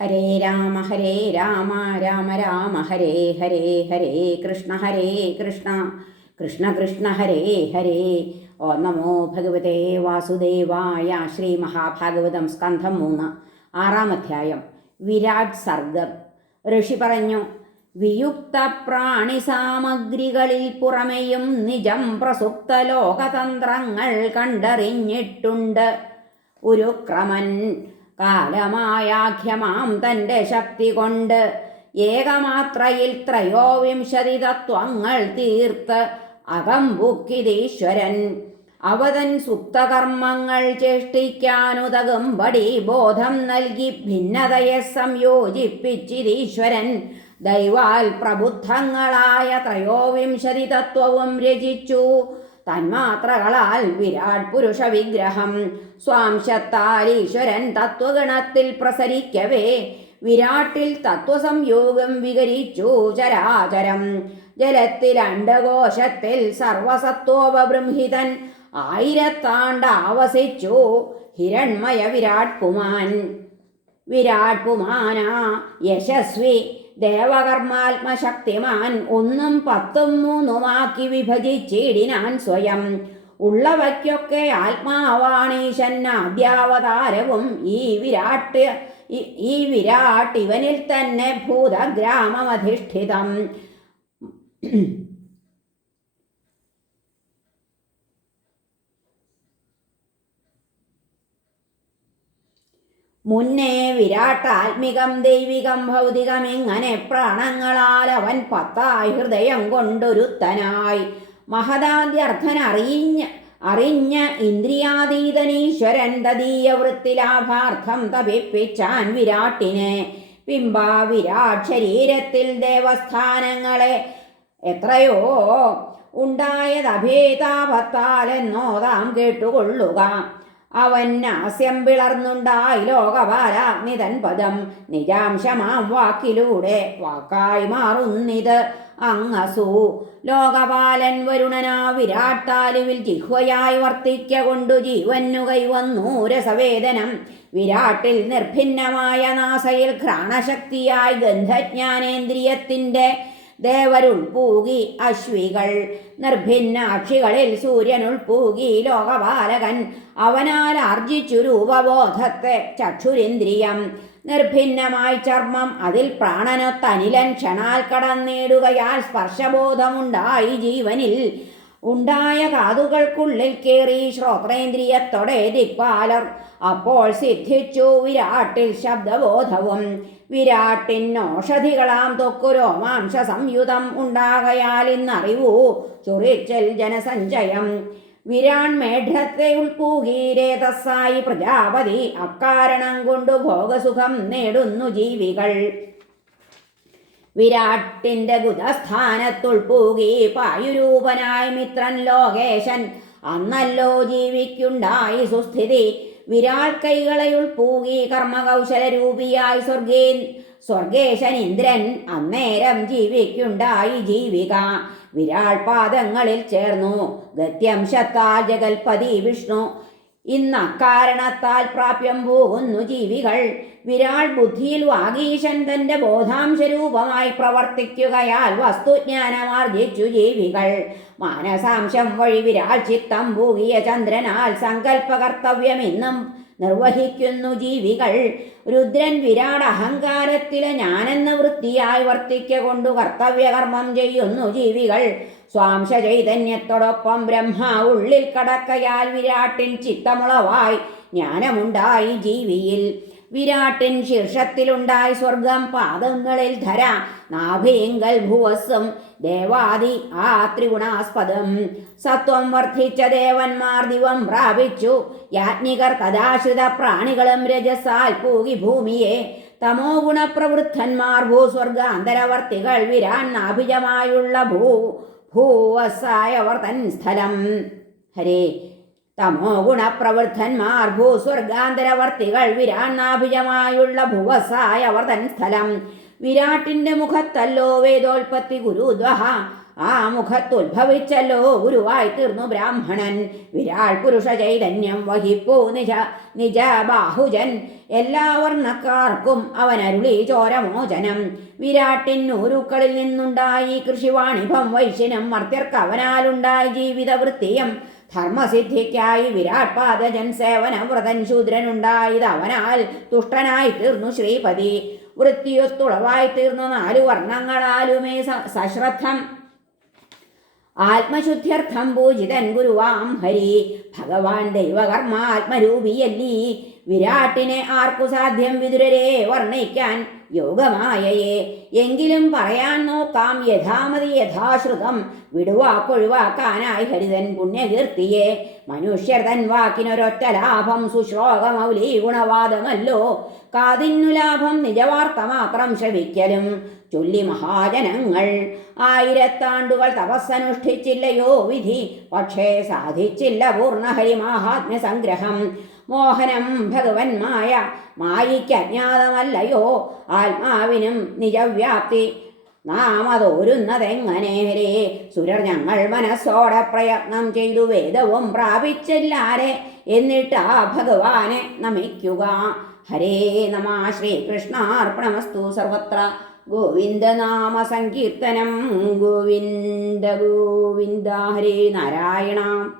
ഹരേ രാമ ഹരേ രാമ രാമ രാമ ഹരേ ഹരേ ഹരേ കൃഷ്ണ ഹരേ കൃഷ്ണ കൃഷ്ണ കൃഷ്ണ ഹരേ ഹരേ. ഓ നമോ ഭഗവതേ വാസുദേവായ ശ്രീ മഹാഭാഗവതം സ്കന്ധം മൂന്ന് ആറാം അധ്യായം. വിരാട് സർഗം. ഋഷി പറഞ്ഞു വിയുക്ത പ്രാണി സാമഗ്രികളിൽ പുറമെയും നിജം പ്രസുപ്ത ലോകതന്ത്രങ്ങൾ കണ്ടറിഞ്ഞിട്ടുണ്ട്. ഒരു ക്രമൻ കാലമായാഖ്യമാം തന്റെ ശക്തി കൊണ്ട്. ഏകമാത്രയിൽ ത്രയോവിംശതി തത്വങ്ങൾ തീർത്ത് അകംബുക്കിതീശ്വരൻ അവതൻ സുപ്തകർമ്മങ്ങൾ ചേഷ്ടിക്കാനുതകുംപടി ബോധം നൽകി ഭിന്നതയെ സംയോജിപ്പിച്ചിതീശ്വരൻ. ദൈവാൽ പ്രബുദ്ധങ്ങളായ ത്രയോവിംശതി തത്വവും രചിച്ചു. തന്മാത്രകളാൽ വിരാട് പുരുഷ വിഗ്രഹം സ്വാംശത്താൽ ഈശ്വരൻ തത്വഗണത്തിൽ പ്രസരിക്കവേ. വിരാട്ടിൽ തത്വസംയോഗം വികരിച്ചു ചരാചരം. ജലത്തിൽ അണ്ടകോശത്തിൽ സർവസത്വോപബൃംഹിതൻ ആയിരത്താണ്ടാവസിച്ചു ഹിരൺമയ വിരാട് പുമാൻ. വിരാട് പുമാന യശസ്വി. ദേവകർമാത്മശക്തിമാൻ ഒന്നും പത്തും മൂന്നുമാക്കി വിഭജിച്ചിടിനാൻ സ്വയം. ഉള്ളവയ്ക്കൊക്കെ ആത്മാവാണീശൻ ആദ്യാവതാരവും. ഈ വിരാട്ട് ഈ വിരാട്ട് ഇവനിൽ തന്നെ ഭൂതഗ്രാമമധിഷ്ഠിതം. മുന്നേ വിരാട്ടാത്മികം ദൈവികം ഭൗതികം എങ്ങനെ പ്രാണങ്ങളാൽ അവൻ പത്തായി ഹൃദയം കൊണ്ടൊരുത്തനായി. മഹദാദ്യർത്ഥൻ അറിഞ്ഞ അറിഞ്ഞ ഇന്ദ്രിയാതീതനീശ്വരൻ തദീയ വൃത്തിലാഭാർത്ഥം തപിപ്പിച്ചാൻ വിരാട്ടിനെ. പിംബാ വിരാട് ശരീരത്തിൽ ദേവസ്ഥാനങ്ങളെ എത്രയോ ഉണ്ടായതഭേതാപത്താലെന്നോതാം കേട്ടുകൊള്ളുക. അവൻ നാസ്യം പിളർന്നുണ്ടായി ലോകപാലാഗ്നിതൻ പദം. നിജാംശമാം വാക്കിലൂടെ വാക്കായി മാറുന്നിത്. അങ്ങസു. ലോകപാലൻ വരുണനാ വിരാട്ടാലുവിൽ ജിഹ്വയായി വർത്തിക്ക കൊണ്ടു ജീവന്നു കൈവന്നു രസവേദനം. വിരാട്ടിൽ നിർഭിന്നമായ നാസയിൽ ഘ്രാണശക്തിയായി ഗന്ധജ്ഞാനേന്ദ്രിയത്തിന്റെ ദേവരുൾപൂകി അശ്വികൾ. നിർഭിന്നാക്ഷികളിൽ സൂര്യനുൾ പൂകി ലോകപാലകൻ അവനാൽ ആർജിച്ചു രൂപബോധത്തെ ചക്ഷുരിന്ദ്രിയം. നിർഭിന്നമായി ചർമ്മം അതിൽ പ്രാണനൊത്തനിലൻ ക്ഷണാൽ കടന്നിടുകയാൽ സ്പർശബോധമുണ്ടായി ജീവനിൽ. ഉണ്ടായ കാതുകൾക്കുള്ളിൽ കേറി ശ്രോത്രേന്ദ്രിയത്തോടെ ദിക്പാലർ അപ്പോൾ സിദ്ധിച്ചു വിരാട്ടിൽ ശബ്ദബോധവും വിരാട്ടിനോഷധികളാം തൊക്കുരോമാംശ സംയുതം ഉണ്ടാകയാൽ ഇന്നറിവൂ ചുറിച്ചൽ ജനസഞ്ചയം വിരാൺ മേഢത്തെ ഉൾപൂകീരേതസ്സായി പ്രജാപതി അക്കാരണം കൊണ്ടു ഭോഗസുഖം നേടുന്നു ജീവികൾ. വിരാട്ടിന്റെ ഗുദസ്ഥാനത്തുൾപൂകി പായുരൂപനായി മിത്രൻ ലോകേശൻ. അന്നല്ലോ ജീവിക്കുണ്ടായി സുസ്ഥിതി. വിരാട് കൈകളയുൾ പൂകി കർമ്മകൗശലരൂപിയായി സ്വർഗേ സ്വർഗേശൻ ഇന്ദ്രൻ അന്നേരം ജീവിക്കുണ്ടായി ജീവിക. വിരാൾ പാദങ്ങളിൽ ചേർന്നു. ഗത്യംശത്താൽ ജഗൽപതി വിഷ്ണു. ഇന്ന് അക്കാരണത്താൽ പ്രാപ്യം പോകുന്നു ജീവികൾ. വിരാൾ ബുദ്ധിയിൽ വാഗീശൻ തന്റെ ബോധാംശരൂപമായി പ്രവർത്തിക്കുകയാൽ വസ്തുജ്ഞാനമാർജിച്ചു ജീവികൾ. മാനസാംശം വഴി വിരാൾ ചിത്തം പൂകിയ ചന്ദ്രനാൽ സങ്കല്പകർത്തവ്യം ഇന്നും നിർവഹിക്കുന്നു ജീവികൾ. രുദ്രൻ വിരാട് അഹങ്കാരത്തിലെ ഞാനെന്ന വൃത്തിയായി വർത്തിക്ക കൊണ്ടു കർത്തവ്യകർമ്മം ചെയ്യുന്നു ജീവികൾ. സ്വാംശ ചൈതന്യത്തോടൊപ്പം ബ്രഹ്മ ഉള്ളിൽ കടക്കയാൽ വിരാട്ടിൻ ചിത്തമുളവായി ജ്ഞാനമുണ്ടായി ജീവിയിൽ. വിരാട്ടിൻ ശീർഷത്തിലുണ്ടായി സ്വർഗം പാദങ്ങളിൽ ധര. നാഭേങ്കൽ ഭുവസ്സും ദേവാദി ആ ത്രിഗുണാസ്പദം. സത്വം വർദ്ധിച്ച ദേവന്മാർ ദിവം പ്രാപിച്ചു. യാജ്ഞികർ കഥാശ്രിത പ്രാണികളും രജസാൽ പൂകി ഭൂമിയെ. തമോ ഗുണപ്രവൃദ്ധന്മാർ ഭൂസ്വർഗാന്തരവർത്തികൾ വിരാൻ നാഭിജമായുള്ള ഭൂ ഭൂവസായവർ തൻ സ്ഥലം. ഹരേ. തമോ ഗുണപ്രവൃദ്ധന്മാർ ഭൂസ്വർഗാന്തരവർത്തികൾ വിരാന്നാഭിജമായുള്ള ഭുവസായവർ തൻ സ്ഥലം. വിരാട്ടിന്റെ മുഖത്തല്ലോ വേദോൽപത്തി ഗുരുദ്വഹ ആ മുഖത്തുദ്ഭവിച്ചല്ലോ ഗുരുവായി തീർന്നു ബ്രാഹ്മണൻ. വിരാൾ പുരുഷ ചൈതന്യം വഹിപ്പൂ നിജ നിജ ബാഹുജൻ. എല്ലാ വർണക്കാർക്കും അവനരുളി ചോരമോചനം. വിരാട്ടിന്നൂരുക്കളിൽ നിന്നുണ്ടായി കൃഷിവാണിഭം വൈശ്യനും. മർത്യർക്ക് അവനാലുണ്ടായി ജീവിതവൃത്തിയും. ധർമ്മസിദ്ധിക്കായി വിരാട് പാദജൻ സേവന വ്രതൻ ശൂദ്രനുണ്ടായത് അവനാൽ തുഷ്ടനായി തീർന്നു ശ്രീപതി. വൃത്തിയൊത്തുളവായി തീർന്നു നാലു വർണങ്ങളാലുമേ സശ്രദ്ധം. ആത്മശുദ്ധ്യർത്ഥം പൂജിതൻ ഗുരുവാം ഹരി. ഭഗവാൻ ദൈവകർമാത്മരൂപിയല്ലീ വിരാട്ടിനെ ആർക്കു സാധ്യം വിതുരരെ വർണിക്കാൻ യോഗമായയെ എങ്കിലും പറയാൻ നോക്കാം യഥാമതി യഥാശ്രുതം. വിടുവാക്കൊഴിവാക്കാനായി ഹരിതൻ പുണ്യകീർത്തിയെ. മനുഷ്യർ തൻ വാക്കിനൊരൊറ്റ ലാഭം സുശ്ലോകമൗലി ഗുണവാദമല്ലോ കാതിന്നു ലാഭം നിജവാർത്ത മാത്രം ശ്രവിക്കലും ചൊല്ലി മഹാജനങ്ങൾ. ആയിരത്താണ്ടുകൾ തപസ്സനുഷ്ഠിച്ചില്ലയോ വിധി. പക്ഷേ സാധിച്ചില്ല പൂർണഹരി ഹരിമാഹാത്മ്യ സംഗ്രഹം മോഹനം ഭഗവന്മായ മായിക്ക് അജ്ഞാതമല്ലയോ? ആത്മാവിനും നിജവ്യാപ്തി. നാം അതോരുന്നതെങ്ങനെ സുരർ ഞങ്ങൾ മനസ്സോടെ പ്രയത്നം ചെയ്തു. വേദവും പ്രാപിച്ചില്ലാരെ. എന്നിട്ട് ആ ഭഗവാനെ നമിക്കുക. ഹരേ നമ. ശ്രീകൃഷ്ണാർപ്പണമസ്തു സർവത്ര. ഗോവിന്ദനാമ സങ്കീർത്തനം. ഗോവിന്ദ ഗോവിന്ദ. ഹരേ നാരായണ.